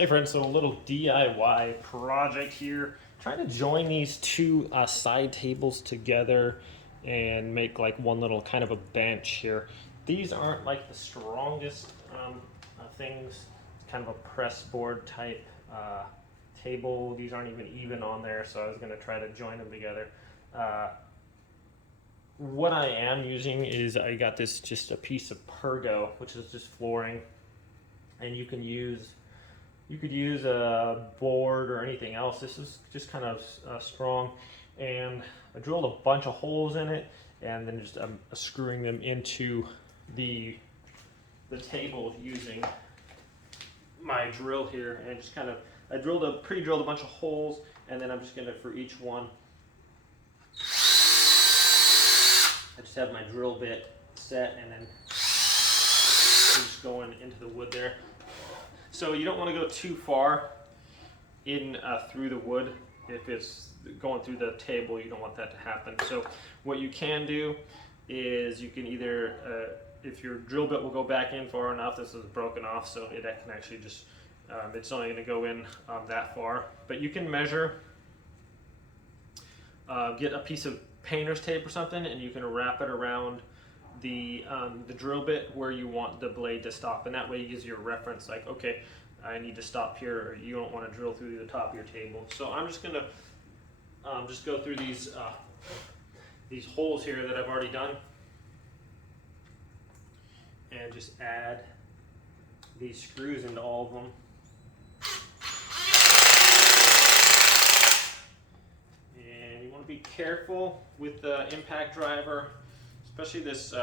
Hey friends, so a little DIY project here. Trying to join these two side tables together and make like one little kind of a bench here. These aren't like the strongest things. It's kind of a press board type table. These aren't even on there, so I was going to try to join them together. What I am using is I got this just a piece of Pergo, which is just flooring, and you could use a board or anything else. This is just kind of strong, and I drilled a bunch of holes in it, and then just screwing them into the table using my drill here, and just kind of I pre-drilled a bunch of holes, and then I'm just gonna, for each one, I just have my drill bit set, and then I'm just going into the wood there. So you don't want to go too far in through the wood. If it's going through the table, you don't want that to happen. So what you can do is you can either, if your drill bit will go back in far enough, this is broken off, so it can actually just, it's only going to go in that far. But you can measure, get a piece of painter's tape or something, and you can wrap it around the drill bit where you want the blade to stop, and that way it gives you a reference, like, okay, I need to stop here, or you don't want to drill through the top of your table. So I'm just gonna just go through these holes here that I've already done, and just add these screws into all of them. And you want to be careful with the impact driver. Especially this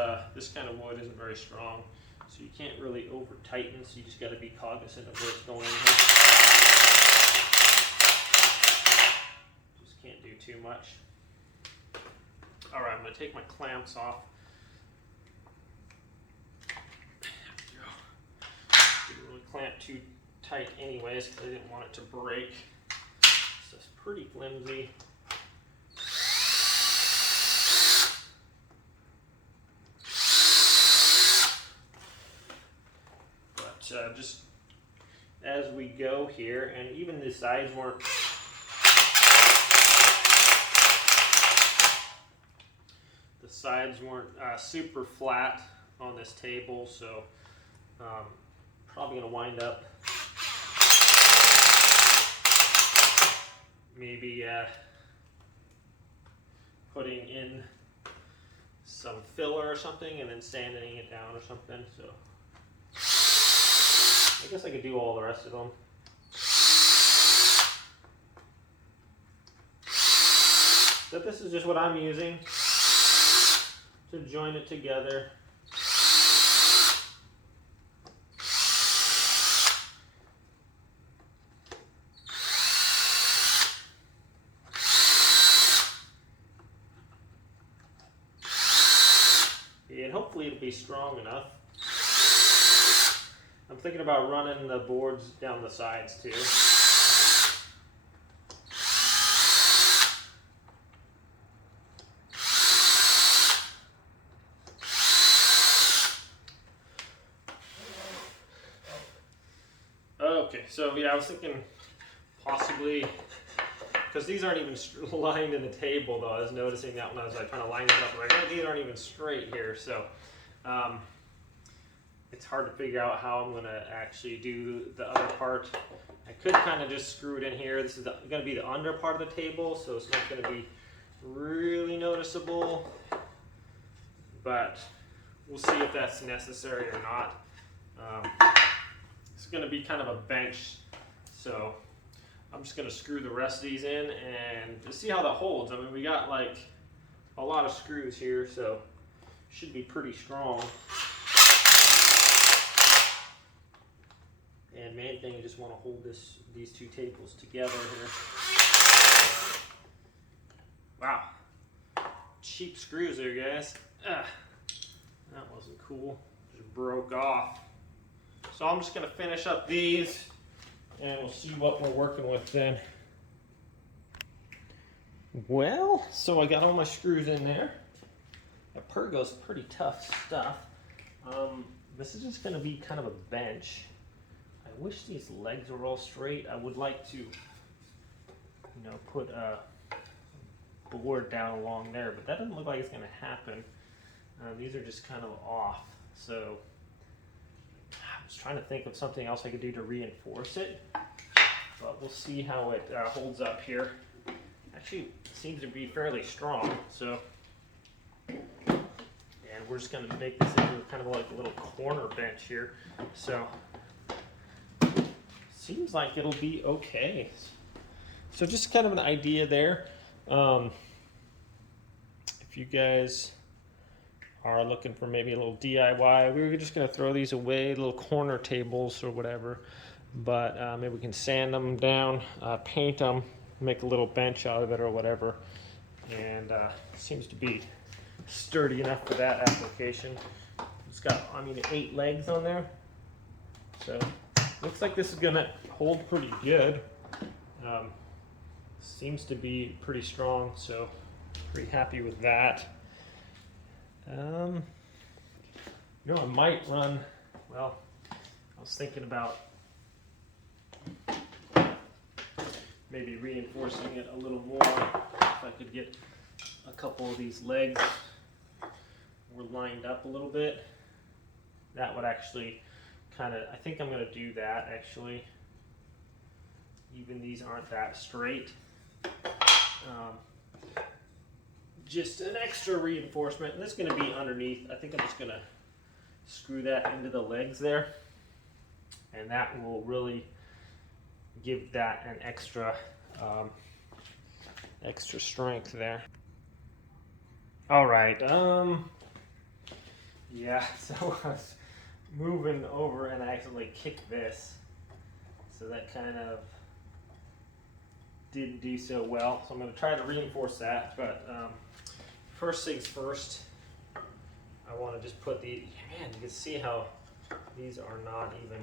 kind of wood isn't very strong, so you can't really over tighten, so you just got to be cognizant of where it's going in here. Just can't do too much. Alright, I'm going to take my clamps off. Didn't really clamp too tight anyways, because I didn't want it to break. So it's pretty flimsy. Just as we go here, and even the sides weren't super flat on this table, so probably going to wind up maybe putting in some filler or something and then sanding it down or something. So I guess I could do all the rest of them. But this is just what I'm using to join it together. And hopefully it'll be strong enough. I'm thinking about running the boards down the sides too. Okay, so yeah, I was thinking possibly, because these aren't even lined in the table though. I was noticing that when I was like trying to line it up, like, oh, these aren't even straight here. So it's hard to figure out how I'm going to actually do the other part. I could kind of just screw it in here. This is going to be the under part of the table, so it's not going to be really noticeable. But we'll see if that's necessary or not. It's going to be kind of a bench, so I'm just going to screw the rest of these in and to see how that holds. I mean, we got like a lot of screws here, so it should be pretty strong. And main thing, you just want to hold these two tables together here. Wow, cheap screws there, guys. That wasn't cool. Just broke off. So I'm just going to finish up these, and we'll see what we're working with then. Well, so I got all my screws in there. That Pergo's pretty tough stuff. This is just going to be kind of a bench. I wish these legs were all straight. I would like to, put a board down along there, but that doesn't look like it's going to happen. These are just kind of off, so I was trying to think of something else I could do to reinforce it, but we'll see how it holds up here. Actually, it seems to be fairly strong, so, and we're just going to make this into kind of like a little corner bench here, so seems like it'll be okay. So just kind of an idea there. If you guys are looking for maybe a little DIY, we were just going to throw these away, little corner tables or whatever, but maybe we can sand them down, paint them, make a little bench out of it or whatever, and seems to be sturdy enough for that application. It's got, 8 legs on there, so looks like this is going to hold pretty good. Seems to be pretty strong, so pretty happy with that. I might run, well, I was thinking about maybe reinforcing it a little more. If I could get a couple of these legs were lined up a little bit, that would actually kind of, I think I'm going to do that actually. Even these aren't that straight. Just an extra reinforcement, and this is going to be underneath. I think I'm just going to screw that into the legs there, and that will really give that an extra extra strength there. All right, yeah, so I was moving over and I accidentally kicked this, so that kind of didn't do so well, so I'm going to try to reinforce that, but first things first, I want to just put the, man, you can see how these are not even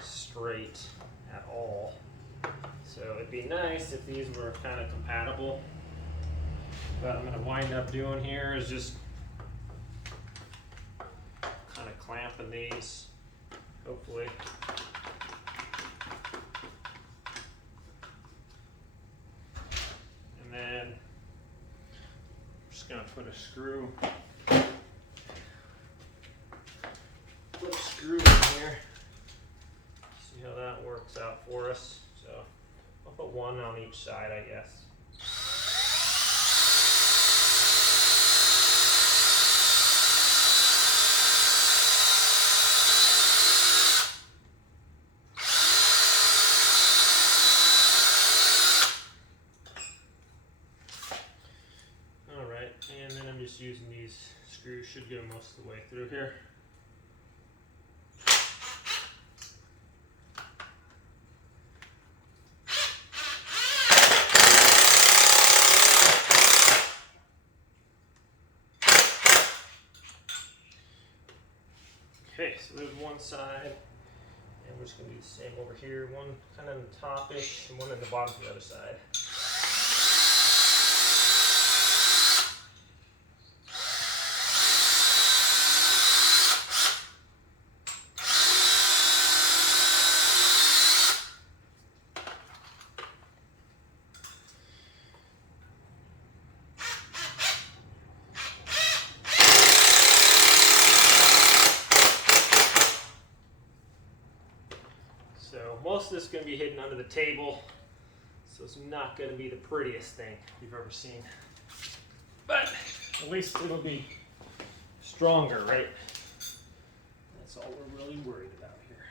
straight at all, so it'd be nice if these were kind of compatible. What I'm going to wind up doing here is just kind of clamping these, hopefully. And then I'm just going to put a screw, in here. See how that works out for us. So I'll put one on each side, I guess. Using these screws, should go most of the way through here. Okay, so there's one side, and we're just going to do the same over here. One kind of on the top-ish, and one in the bottom for the other side. Most of this is going to be hidden under the table, so it's not going to be the prettiest thing you've ever seen. But at least it'll be stronger, right? That's all we're really worried about here.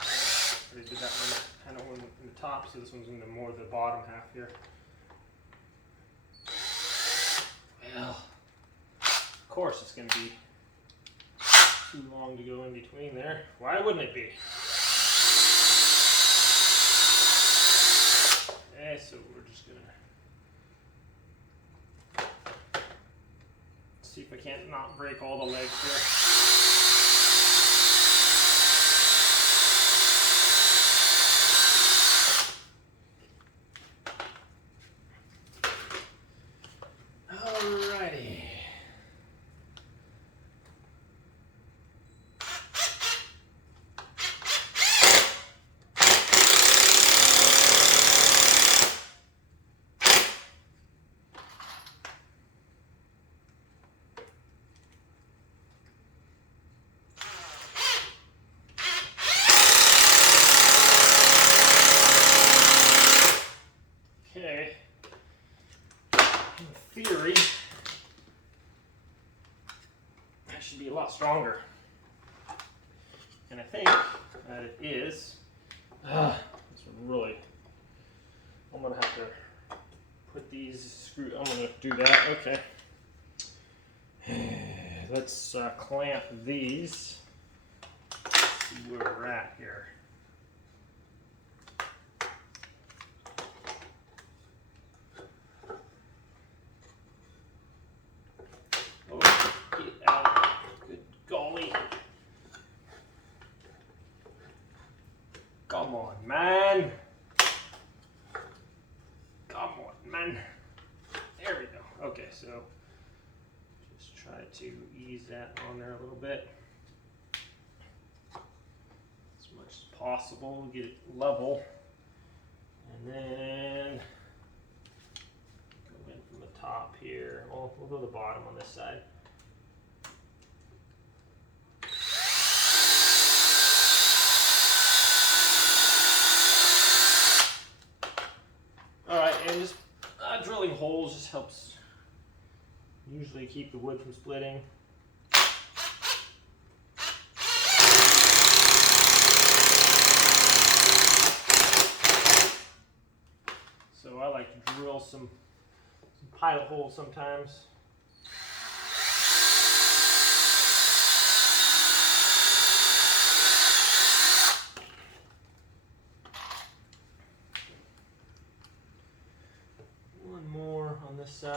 I already did that one kind of in the top, so this one's in the more the bottom half here. Well, of course it's going to be too long to go in between there. Why wouldn't it be? Okay, so we're just going to see if I can't not break all the legs here. theory, that should be a lot stronger. And I think that it is. It's really, I'm gonna have to put these screws, I'm gonna do that, okay. Let's clamp these, see where we're at here. Oh, get out, good golly. Come on, man. Come on, man. There we go. Okay, so just try to ease that on there a little bit. As much as possible, get it level. And then go in from the top here. Well, we'll go to the bottom on this side. Alright, and just drilling holes just helps usually keep the wood from splitting. So I like to drill some pilot holes sometimes. One more on this side.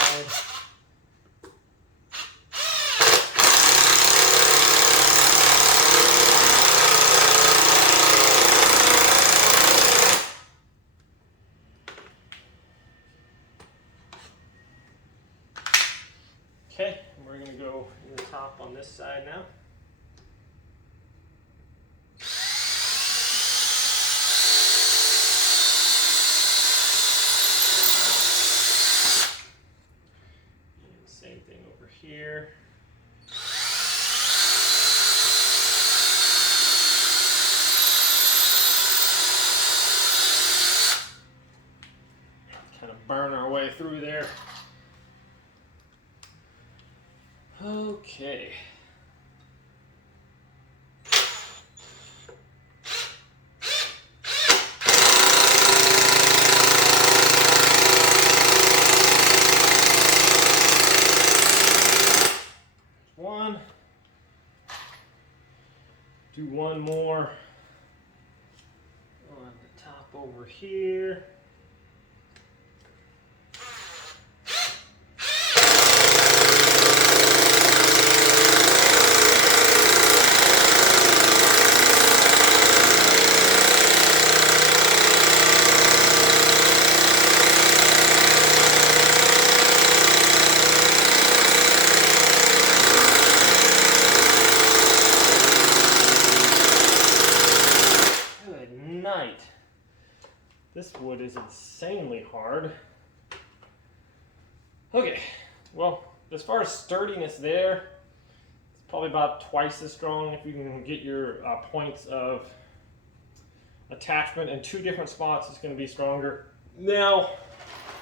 Okay, and we're going to go in the top on this side now. And same thing over here. Kind of burn our way through there. Okay. One. Do one more on the top over here. This wood is insanely hard. Okay, well, as far as sturdiness there, it's probably about twice as strong if you can get your points of attachment in two different spots. It's going to be stronger. Now,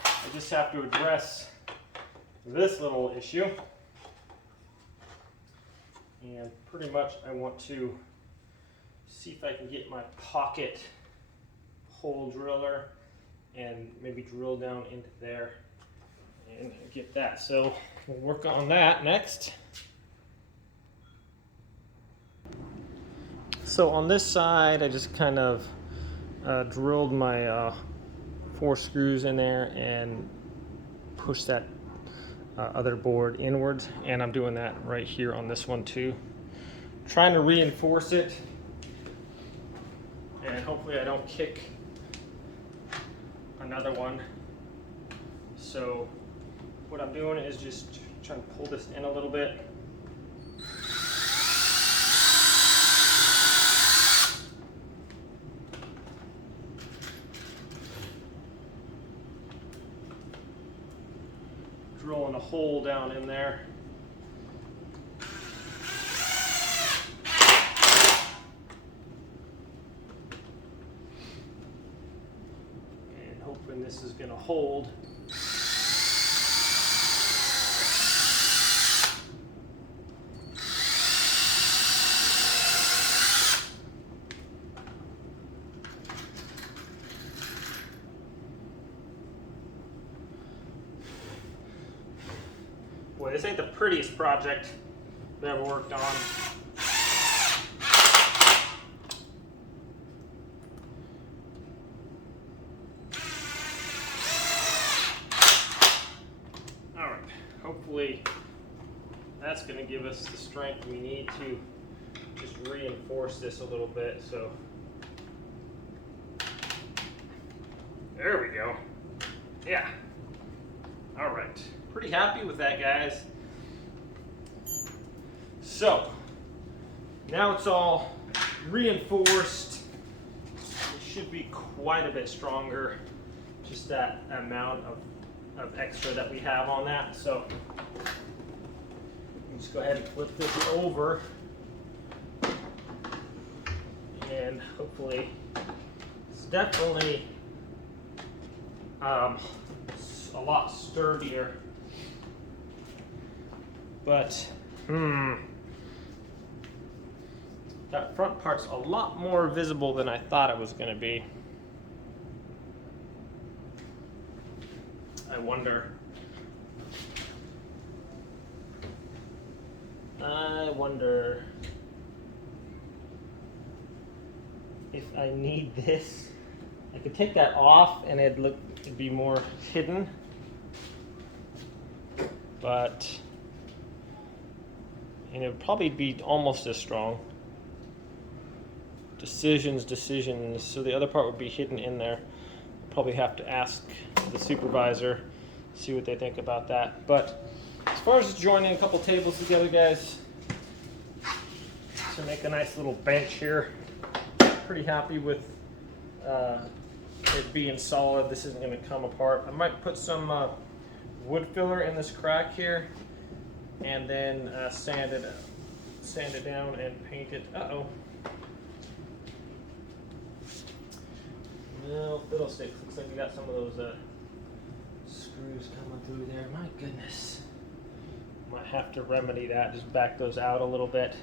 I just have to address this little issue. And pretty much I want to see if I can get my pocket hole driller and maybe drill down into there and get that. So we'll work on that next. So on this side I just kind of drilled my 4 screws in there and pushed that other board inwards, and I'm doing that right here on this one too. Trying to reinforce it, and hopefully I don't kick another one. So what I'm doing is just trying to pull this in a little bit. Drilling a hole down in there. And hoping this is going to hold. Boy, this ain't the prettiest project I've ever worked on. All right, hopefully that's going to give us the strength we need to just reinforce this a little bit. So there we go. Yeah. All right. Pretty happy with that, guys. So now it's all reinforced. It should be quite a bit stronger. Just that amount of extra that we have on that. So let's go ahead and flip this over, and hopefully it's definitely a lot sturdier, but that front part's a lot more visible than I thought it was going to be. I wonder if I need this. I could take that off and it'd be more hidden, but it would probably be almost as strong. Decisions. So the other part would be hidden in there. Probably have to ask the supervisor, see what they think about that. But as far as joining a couple tables together, guys, to make a nice little bench here, pretty happy with it being solid. This isn't going to come apart. I might put some wood filler in this crack here, and then sand it down and paint it. No, fiddlesticks. Looks like we got some of those screws coming through there. My goodness. Might have to remedy that. Just back those out a little bit.